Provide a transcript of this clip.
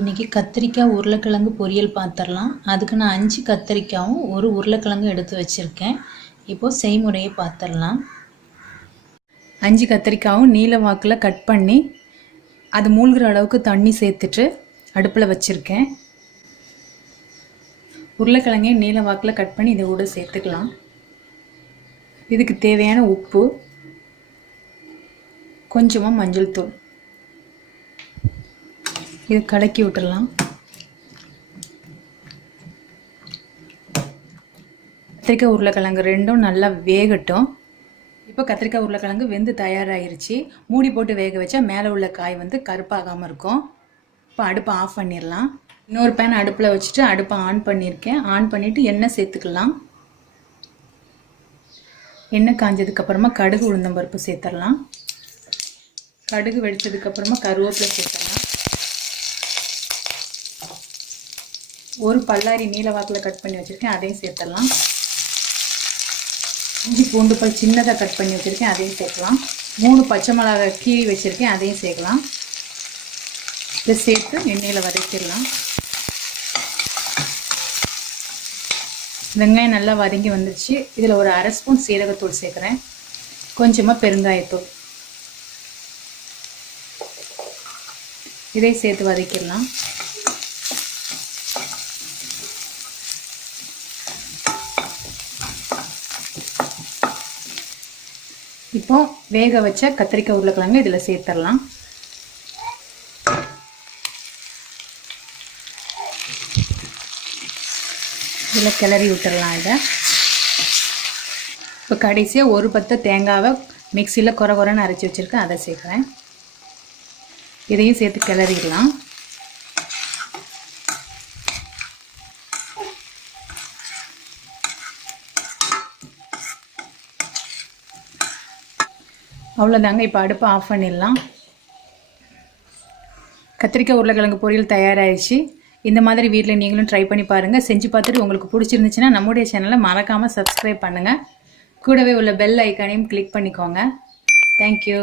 இன்றைக்கி கத்திரிக்காய் உருளைக்கிழங்கு பொரியல் பார்த்துடலாம். அதுக்கு நான் 5 கத்திரிக்காயும் ஒரு உருளைக்கிழங்கு எடுத்து வச்சுருக்கேன். இப்போது செய்முறையை பார்த்துடலாம். 5 கத்திரிக்காயும் நீல வாக்கில் கட் பண்ணி அது மூழ்கிற அளவுக்கு தண்ணி சேர்த்துட்டு அடுப்பில் வச்சுருக்கேன். உருளைக்கிழங்கையும் நீல வாக்கில் கட் பண்ணி இதை கூட சேர்த்துக்கலாம். இதுக்கு தேவையான உப்பு, கொஞ்சமாக மஞ்சள் தூள், இது கலக்கி விட்டுடலாம். கத்திரிக்காய் உருளைக்கிழங்கு ரெண்டும் நல்லா வேகட்டும். இப்போ கத்திரிக்காய் உருளைக்கிழங்கு வெந்து தயாராகிருச்சு. மூடி போட்டு வேக வச்சா மேலே உள்ள காய் கருப்பாகாமல் இருக்கும். இப்போ அடுப்பை ஆஃப் பண்ணிடலாம். இன்னொரு பேன் அடுப்பில் வச்சுட்டு அடுப்பை ஆன் பண்ணியிருக்கேன். ஆன் பண்ணிவிட்டு எண்ணெய் சேர்த்துக்கலாம். எண்ணெய் காஞ்சதுக்கப்புறமா கடுகு உளுந்தம்பருப்பு சேர்த்துடலாம். கடுகு வெடிச்சதுக்கப்புறமா கருவேப்பிலை சேர்த்துடலாம். ஒரு பல்லாரி நீல வாக்கில் கட் பண்ணி வச்சுருக்கேன், அதையும் சேர்த்துடலாம். இஞ்சி பூண்டு பல் சின்னதாக கட் பண்ணி வச்சுருக்கேன், அதையும் சேர்க்கலாம். 3 பச்சை மிளகாய் கீறி வச்சுருக்கேன், அதையும் சேர்க்கலாம். இதை சேர்த்து எண்ணெயில் வதக்கிடலாம். வெங்காயம் நல்லா வதங்கி வந்துடுச்சு. இதில் ஒரு அரை ஸ்பூன் சீரகத்தூள் சேர்க்குறேன், கொஞ்சமாக பெருங்காயத்தூள், இதை சேர்த்து வதக்கிடலாம். இப்போ வேக வச்ச கத்திரிக்காய் உருளைக்கிழங்கு இதில் சேர்த்துடலாம். இதில் கிளறி விட்டுடலாம். இதை இப்போ கடைசியாக ஒரு பத்தை தேங்காவை மிக்சியில் குறைன்னு அரைச்சி வச்சுருக்கேன், அதை சேர்க்குறேன். இதையும் சேர்த்து கிளறிடலாம். அவ்வளோதாங்க. இப்போ அடுப்பை ஆஃப் பண்ணிடலாம். கத்திரிக்காய் உருளைக்கிழங்கு பொரியல் தயாராகிடுச்சு. இந்த மாதிரி வீட்டில் நீங்களும் ட்ரை பண்ணி பாருங்கள். செஞ்சு பார்த்துட்டு உங்களுக்கு பிடிச்சிருந்துச்சுன்னா நம்முடைய சேனலை மறக்காமல் சப்ஸ்கிரைப் பண்ணுங்கள். கூடவே உள்ள பெல் ஐக்கானையும் கிளிக் பண்ணிக்கோங்க. தேங்க்யூ.